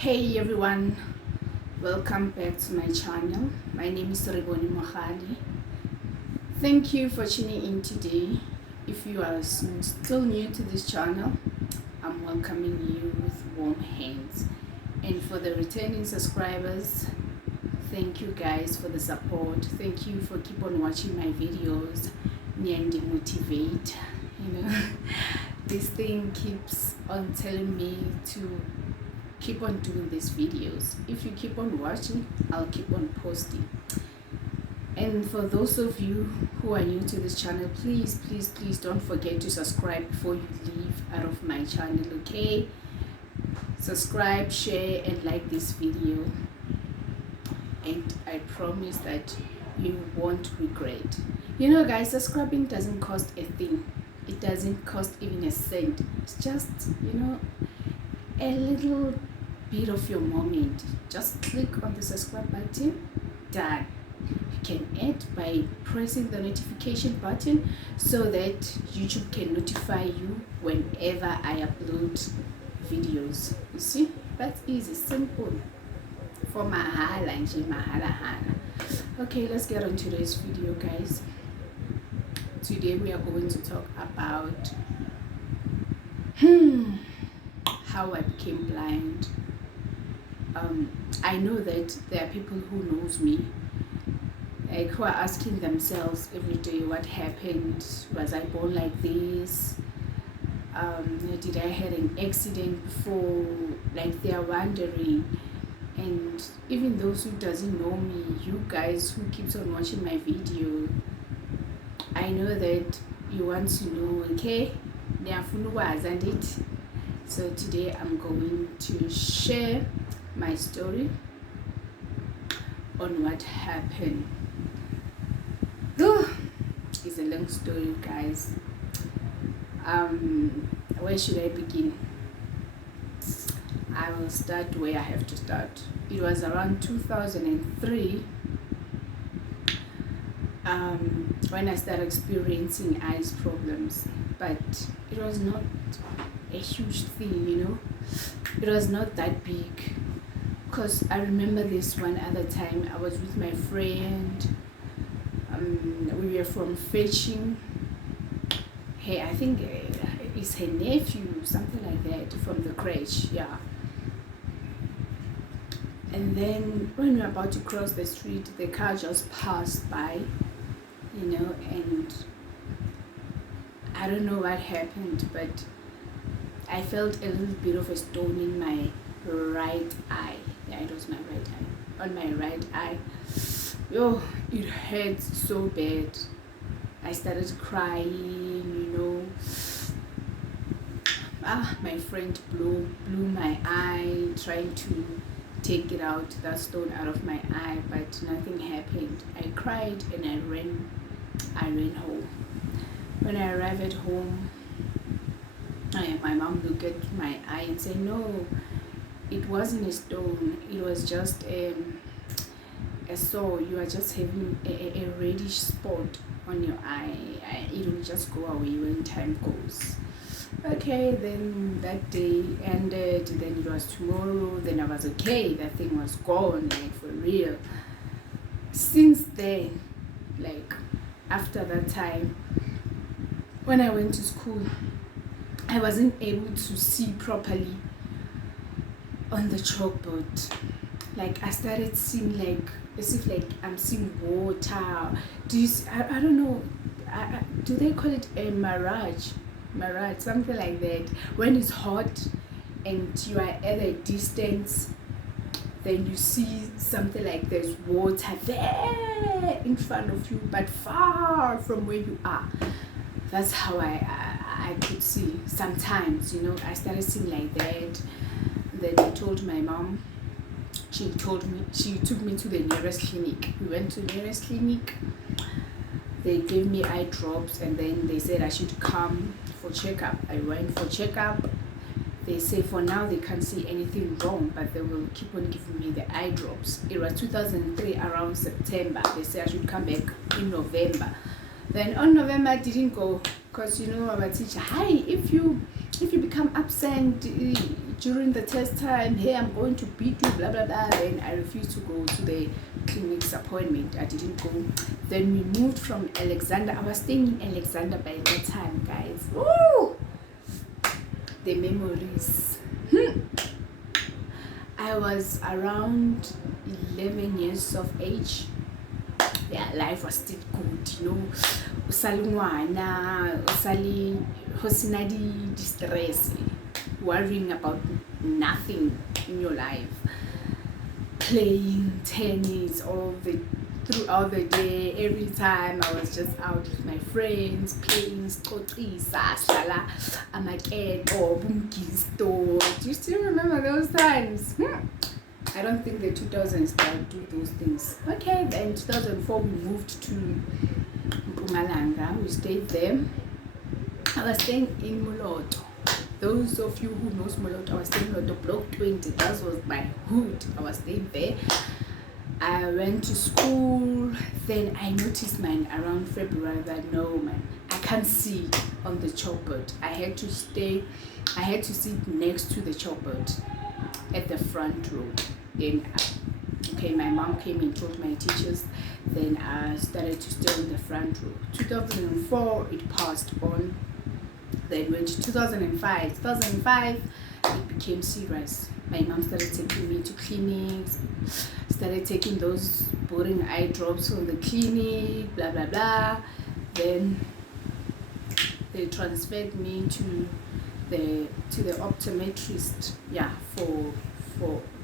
Hey everyone, welcome back to my channel. My name is Mohali. Thank you for tuning in today. If you are still new to this channel, I'm welcoming you with warm hands. And for the returning subscribers, thank you guys for the support. Thank you for keep on watching my videos. Nyandi motivate. This thing keeps on telling me to keep on doing these videos. If you keep on watching, I'll keep on posting. And for those of you who are new to this channel, please don't forget to subscribe before you leave out of my channel, okay? Subscribe, share, and like this video, and I promise that you won't regret. Guys, subscribing doesn't cost a thing. It doesn't cost even a cent. It's just a little bit of your moment. Just click on the subscribe button. Done. You can add by pressing the notification button so that YouTube can notify you whenever I upload videos. You see, that's easy, simple. For mahala nje, mahala. Okay, let's get on today's video, guys. Today we are going to talk about how I became blind. I know that there are people who knows me, like who are asking themselves every day, what happened? Was I born like this? Did I had an accident before? Like, they are wondering. And even those who doesn't know me, you guys who keeps on watching my video, I know that you want to know, okay? And it. So today I'm going to share my story on what happened. It's a long story, guys. Where should I begin? I will start where I have to start. It was around 2003 when I started experiencing eyes problems, but it was not a huge thing, It was not that big, because I remember this one other time I was with my friend. We were from fetching. Hey, I think it's her nephew, something like that, from the crèche, yeah. And then when we were about to cross the street, the car just passed by, and I don't know what happened, but I felt a little bit of a stone in my right eye. Yeah, it was my right eye. On my right eye. It hurt so bad. I started crying, my friend blew my eye, trying to take it out, that stone out of my eye, but nothing happened. I cried and I ran home. When I arrived at home, my mom looked at my eye and said, no, it wasn't a stone, it was just a sore. You are just having a reddish spot on your eye. It will just go away when time goes. Okay, then that day ended, then it was tomorrow, then I was okay, that thing was gone, like for real. Since then, like after that time, when I went to school, I wasn't able to see properly on the chalkboard. Like, I started seeing as if I'm seeing water. I don't know, do they call it a mirage, something like that? When it's hot and you are at a distance, then you see something like there's water there in front of you, but far from where you are. That's how I could see sometimes, I started seeing like that. Then I told my mom. She took me to the nearest clinic. We went to the nearest clinic. They gave me eye drops, and then they said I should come for checkup. I went for checkup. They say for now they can't see anything wrong, but they will keep on giving me the eye drops. It was 2003, around September. They said I should come back in November. Then on November I didn't go, because our teacher, hi, if you become absent, during the test time, hey, I'm going to beat you, blah blah blah. Then I refused to go to the clinic's appointment. I didn't go. Then we moved from Alexander. I was staying in Alexander by that time, guys. Woo! The memories. I was around 11 years of age. Yeah, life was still good, you know. Usalungwana, usali hosinadi distress, worrying about nothing in your life. Playing tennis throughout the day. Every time I was just out with my friends, playing Scotisa, Sala, Amaket, or Bumkisto. Do you still remember those times? I don't think the 2000s do those things. Okay, then in 2004 we moved to Mpumalanga. We stayed there. I was staying in Moloto. Those of you who knows Moloto, I was staying in Moloto, Block 20. That was my hood. I was staying there. I went to school. Then I noticed, man, around February that no, man, I can't see on the chalkboard. I had to sit next to the chalkboard at the front row. Then okay, my mom came and told my teachers. Then I started to stay in the front row. 2004 it passed on. Then went to 2005. 2005 it became serious. My mom started taking me to clinics, started taking those boring eye drops from the clinic, blah blah blah. Then they transferred me to the optometrist, yeah, for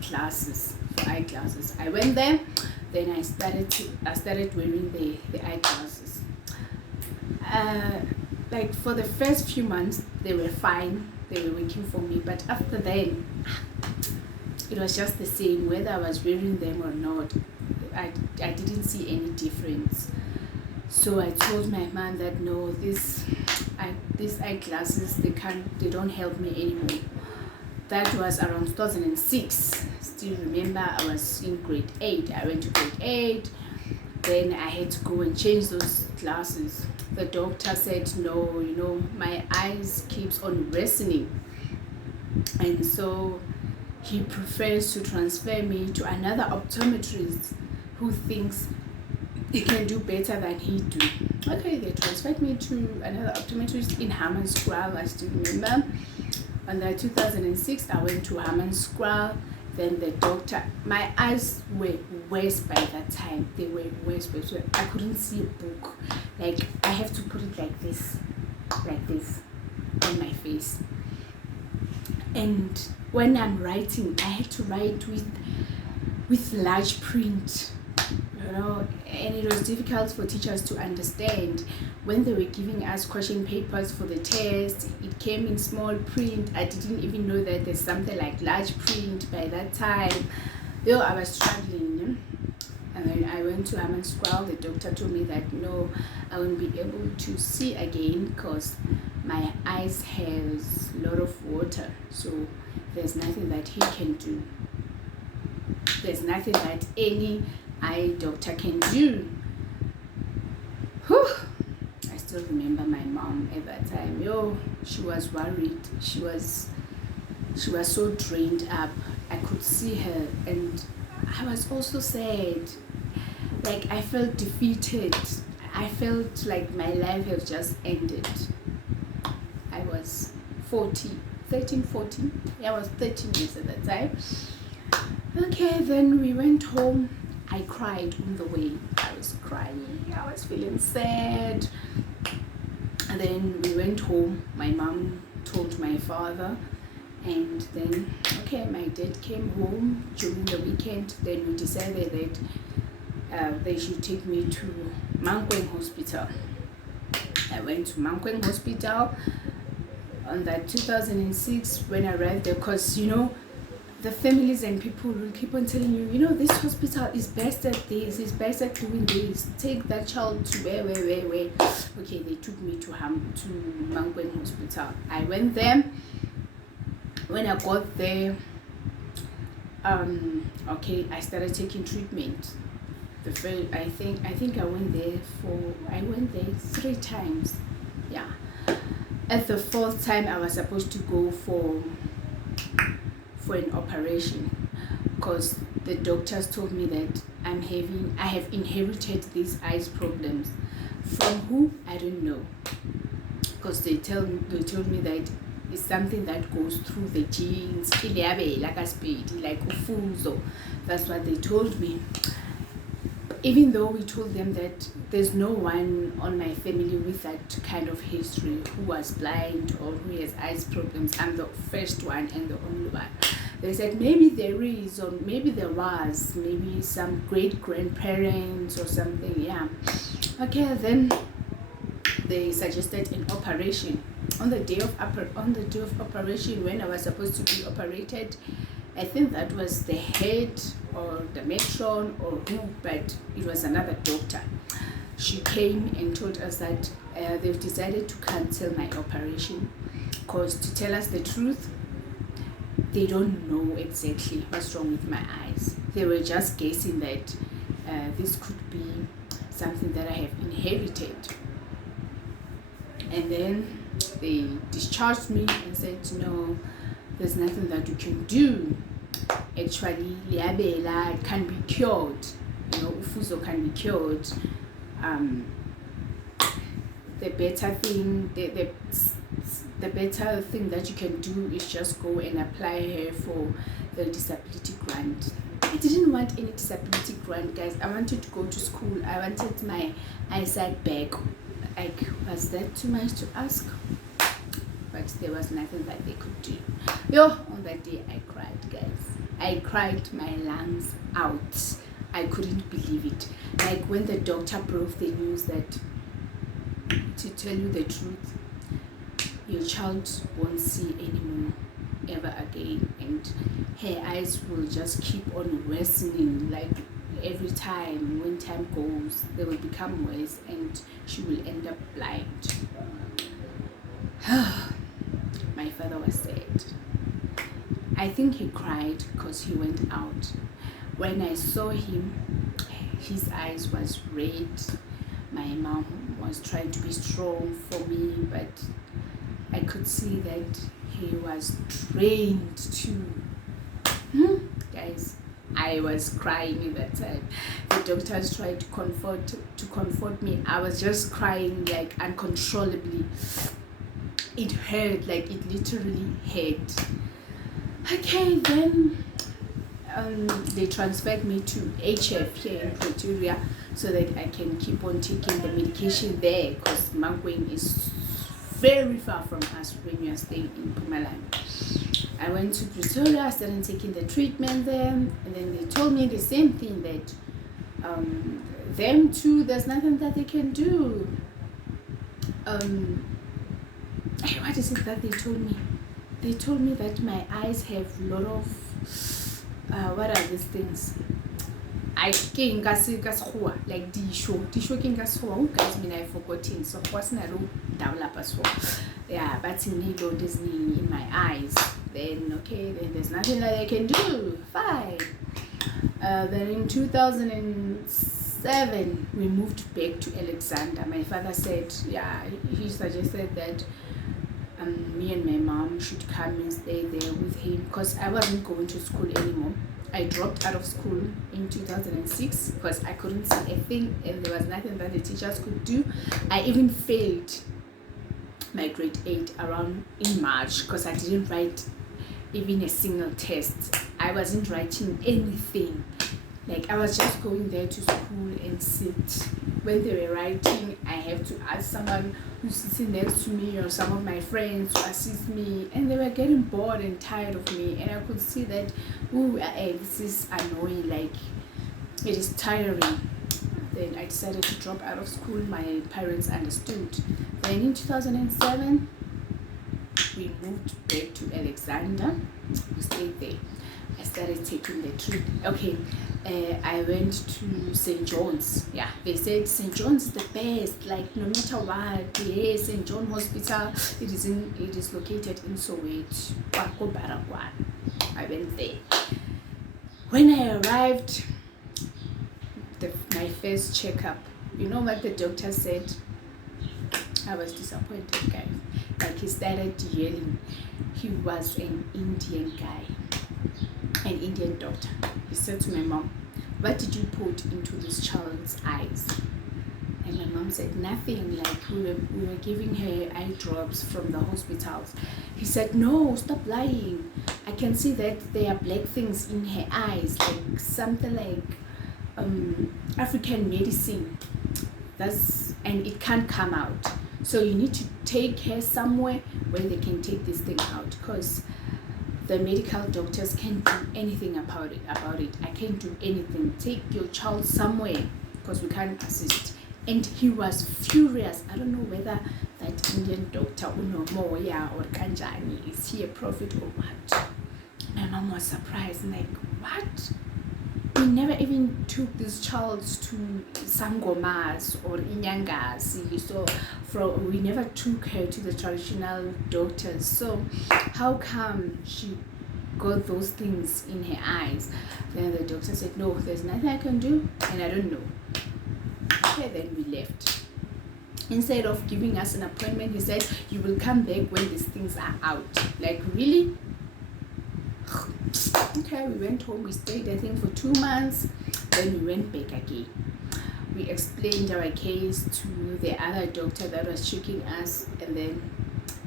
classes, for eye glasses. I went there. Then I started wearing the eye glasses. Like for the first few months they were fine, they were working for me, but after then it was just the same whether I was wearing them or not. I didn't see any difference. So I told my mom that no, these eyeglasses, they don't help me anymore. That was around 2006. Still remember, I was in grade 8. I went to grade 8. Then I had to go and change those glasses. The doctor said no, you know, my eyes keeps on worsening, and so he prefers to transfer me to another optometrist who thinks he can do better than he do. Okay, they transferred me to another optometrist in Hammanskraal. I still remember. On that 2006, I went to Hammanskraal. Then the doctor, my eyes were worse by that time. They were worse. I couldn't see a book. Like, I have to put it like this on my face. And when I'm writing, I had to write with large print, you know, and it was difficult for teachers to understand. When they were giving us question papers for the test, it came in small print. I didn't even know that there's something like large print by that time. Though I was struggling. And then I went to Hammanskraal. The doctor told me that no, I won't be able to see again because my eyes has a lot of water. So there's nothing that he can do. There's nothing that any eye doctor can do. Whew. I still remember my mom at that time. She was worried. She was so drained up. I could see her, and I was also sad. Like, I felt defeated. I felt like my life has just ended. I was 14. Yeah, I was 13 years at that time. Okay, then we went home. I cried on the way. I was crying. I was feeling sad. And then we went home. My mom told my father. And then, okay, my dad came home during the weekend. Then we decided that they should take me to Mankweng Hospital. I went to Mankweng Hospital on that 2006 when I arrived there, because, you know, the families and people will keep on telling you, you know, this hospital is best at this, is best at doing this, take that child to where. Okay, they took me to Mankweng Hospital. I went there. When I got there, okay, I started taking treatment. I think I went there 3 times. Yeah. At the 4th time, I was supposed to go for for an operation, because the doctors told me that I have inherited these eyes problems. From who? I don't know, because they told me that it's something that goes through the genes, like a speed, like ufuzo. That's what they told me. Even though we told them that there's no one on my family with that kind of history who was blind or who has eyes problems, I'm the first one and the only one. They said maybe there is, or maybe there was, maybe some great grandparents or something. Yeah. Okay, then they suggested an operation. On the day of operation, when I was supposed to be operated, I think that was the head or the matron or who, but it was another doctor. She came and told us that they've decided to cancel my operation, because, to tell us the truth, they don't know exactly what's wrong with my eyes. They were just guessing that this could be something that I have inherited. And then they discharged me and said, no, there's nothing that you can do. Actually, liabela, it can be cured. Ufuzo can be cured. The better thing that you can do is just go and apply her for the disability grant. I didn't want any disability grant, guys. I wanted to go to school. I wanted my eyesight back. Like, was that too much to ask? But there was nothing that they could do. On that day I cried, guys. I cried my lungs out. I couldn't believe it. Like, when the doctor broke the news that, to tell you the truth, your child won't see anymore ever again, and her eyes will just keep on worsening. Like, every time, when time goes, they will become worse and she will end up blind. My father was sad. I think he cried because he went out. When I saw him, his eyes was red. My mom was trying to be strong for me, but I could see that he was drained too. Guys, I was crying at that time. The doctors tried to comfort me. I was just crying, like, uncontrollably. It hurt, like, it literally hurt. Okay, then they transferred me to HF here in Pretoria so that I can keep on taking the medication there, because Mangweng is very far from us when you are staying in Mpumalanga. I went to Pretoria, I started taking the treatment there, and then they told me the same thing, that them too, there's nothing that they can do. What is it that they told me? They told me that my eyes have a lot of what are these things? I can't like disho king guys, mean I've forgotten, so what's not develop as well. Yeah, but in my eyes. Then okay, then there's nothing that I can do. Fine. Then in 2007 we moved back to Alexander. My father said, he suggested that me and my mom should come and stay there with him, because I wasn't going to school anymore. I dropped out of school in 2006 because I couldn't see a thing and there was nothing that the teachers could do. I even failed my grade 8 around in March because I didn't write even a single test. I wasn't writing anything. Like, I was just going there to school and sit. When they were writing, I have to ask someone who's sitting next to me or some of my friends to assist me, and they were getting bored and tired of me, and I could see that, this is annoying, like, it is tiring. Then I decided to drop out of school. My parents understood. Then in 2007, we moved back to Alexander. We stayed there. I started taking the trip. Okay, I went to St. John's. Yeah, they said St. John's is the best. Like, no matter what, St. John Hospital. It is located in Soweto. I went there. When I arrived, my first checkup, you know what the doctor said? I was disappointed, guys. Like, he started yelling. He was an Indian guy. an Indian doctor. He said to my mom, "What did you put into this child's eyes?" And my mom said, "Nothing, like we were giving her eye drops from the hospitals." He said, "No, stop lying. I can see that there are black things in her eyes, like something like African medicine. And it can't come out. So you need to take her somewhere where they can take this thing out, because the medical doctors can't do anything about it. I can't do anything. Take your child somewhere, because we can't assist." And he was furious. I don't know whether that Indian doctor Unomoya or Kanjani, is he a prophet or what? My mom was surprised, like, what? We never even took these child to Sangomas or Inyangasi, so we never took her to the traditional doctors. So how come she got those things in her eyes? Then the doctor said, "No, there's nothing I can do, and I don't know." Okay, then we left. Instead of giving us an appointment, he said, "You will come back when these things are out." Like, really? Okay, we went home. We stayed, I think, for 2 months. Then we went back again. We explained our case to the other doctor that was checking us, and then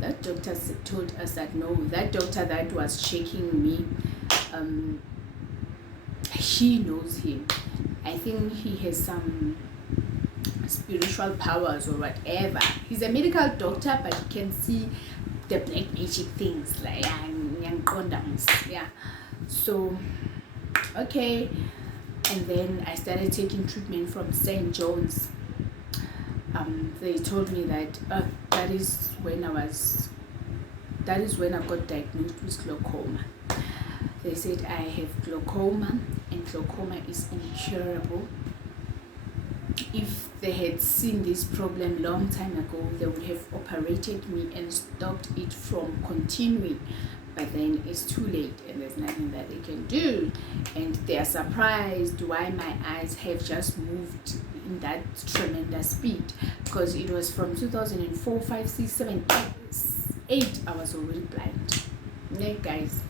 that doctor told us that no, that doctor that was checking me, he knows him. I think he has some spiritual powers or whatever. He's a medical doctor, but he can see the black magic things, like yeah. So okay, and then I started taking treatment from St. John's. They told me that that is when I got diagnosed with glaucoma. They said I have glaucoma, and glaucoma is incurable. If they had seen this problem long time ago, they would have operated me and stopped it from continuing. But then it's too late, and there's nothing that they can do. And they are surprised why my eyes have just moved in that tremendous speed, because it was from 2004, 5, 6, 7, 8, I was already blind. Yeah, guys.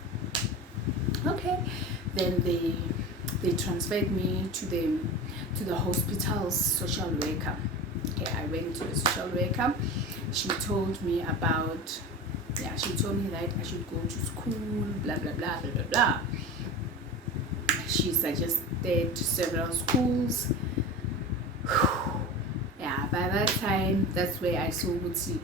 Okay, then they transferred me to the hospital's social worker. Okay, I went to the social worker. She told me that I should go to school, blah blah blah blah blah blah. She suggested several schools. Yeah, by that time, that's where I saw Wutsi,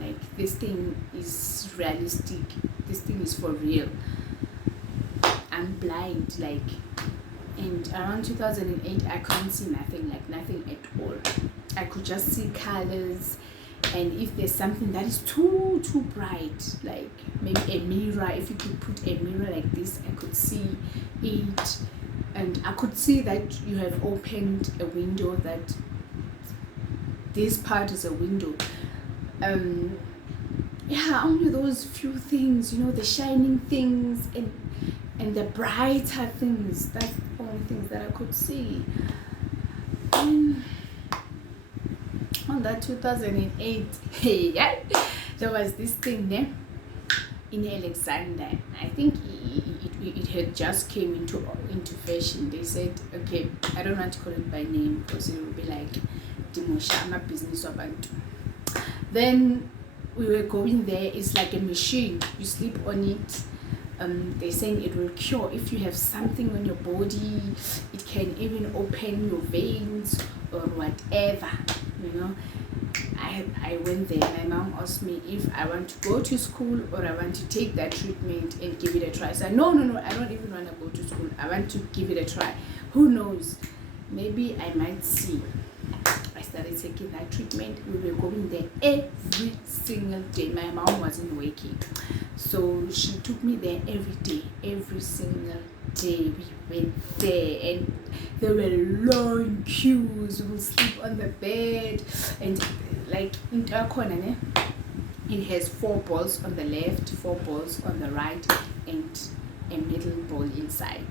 like, this thing is realistic, this thing is for real. I'm blind, like, and around 2008 I couldn't see nothing at all. I could just see colors, and if there's something that is too bright, like maybe a mirror, if you could put a mirror like this, I could see it. And I could see that you have opened a window, that this part is a window. Only those few things, the shining things and the brighter things. That's the only things that I could see. On that 2008, there was this thing in Alexander. I think it had just came into fashion. They said, okay, I don't want to call it by name because it will be like Dimoshama business abantu. Then we were going there. It's like a machine. You sleep on it. They're saying it will cure if you have something on your body. It can even open your veins or whatever. I went there. My mom asked me if I want to go to school or I want to take that treatment and give it a try. I said, no, I don't even want to go to school. I want to give it a try. Who knows? Maybe I might see. I started taking that treatment. We were going there every single day. My mom wasn't working, so she took me there every single day. We went there, and there were long queues. We would sleep on the bed, and like in our corner, it has 4 balls on the left, 4 balls on the right, and a middle ball inside.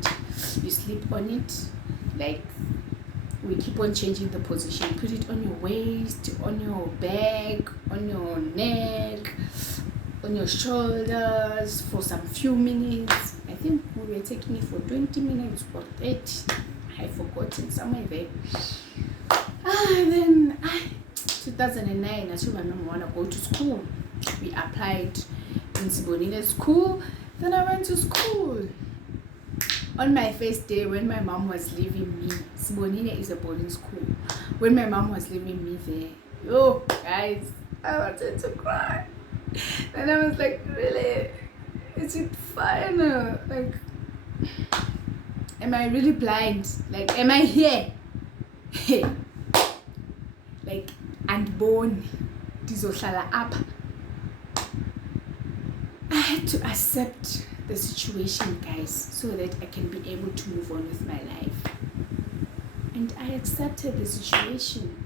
You sleep on it, like, we keep on changing the position. Put it on your waist, on your back, on your neck. on your shoulders for some few minutes. I think we were taking it for 20 minutes or 30. I've forgotten, somewhere there. And then 2009, I told my mom I want to go to school. We applied in Sibonile school. Then I went to school. On my first day, when my mom was leaving me, Sibonile is a boarding school. When my mom was leaving me there, yo guys, I wanted to cry. And I was like, really? Is it fine? Like, am I really blind? Like, am I here? Like, andiboni ndizohlala apha. I had to accept the situation, guys, so that I can be able to move on with my life. And I accepted the situation.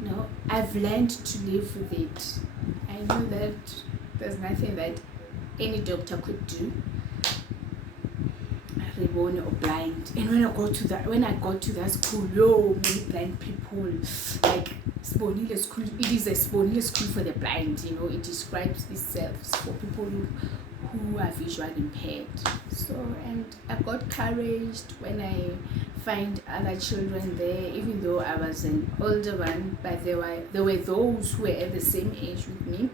No, I've learned to live with it. I know that there's nothing that any doctor could do. Reborn or blind. And when I got to that school, many blind people, like Sibonile school, it is a Sibonile school for the blind, you know, it describes itself for people who are visually impaired. So, and I got encouraged when I find other children there, even though I was an older one, but there were those who were at the same age with me.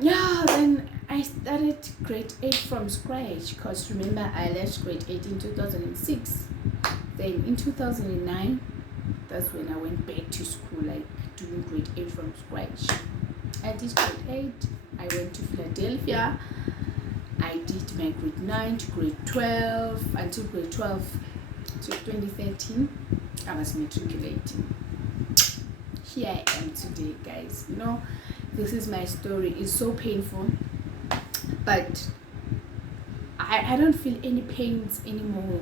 Yeah, then I started grade 8 from scratch, because remember I left grade 8 in 2006. Then in 2009, that's when I went back to school, like doing grade 8 from scratch. I did grade 8, I went to Philadelphia, I did my grade 9 to grade 12, until grade 12 to 2013, I was matriculating. Here I am today, guys. You know, this is my story. It's so painful, but I don't feel any pains anymore.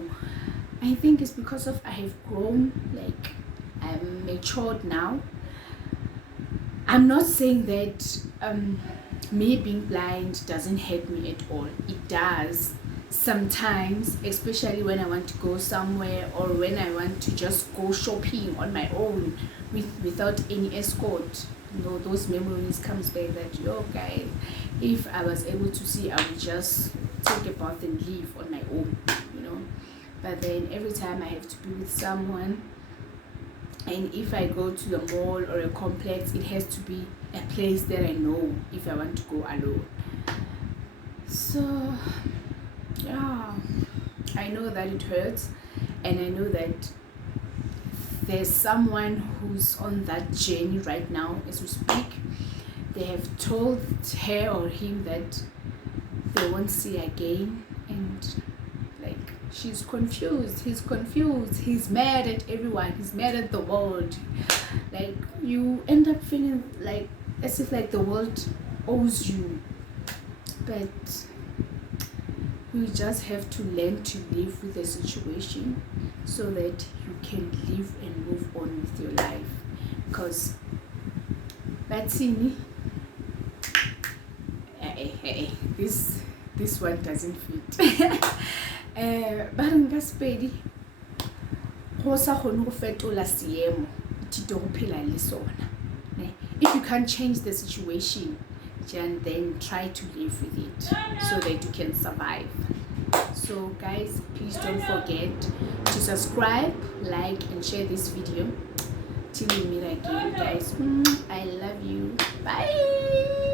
I think it's because of I have grown, like I'm matured now. I'm not saying that me being blind doesn't hurt me at all. It does sometimes, especially when I want to go somewhere, or when I want to just go shopping on my own without any escort. You know, those memories comes back that, yo guys, if I was able to see, I would just take a bath and leave on my own, you know. But then every time I have to be with someone, and if I go to the mall or a complex, it has to be a place that I know if I want to go alone. So yeah, I know that it hurts, and I know that there's someone who's on that journey right now as we speak. They have told her or him that they won't see again, and like, she's confused, he's confused, he's mad at everyone, he's mad at the world. Like, you end up feeling like as if like the world owes you. But you just have to learn to live with the situation so that you can live and move on with your life. Because this one doesn't fit. But nka spedi go sa kgone go fetola seemo, tito go phela le sona. If you can't change the situation, then try to live with it so that you can survive. So guys, please don't forget to subscribe, like and share this video. Till we meet again, guys. I love you. Bye.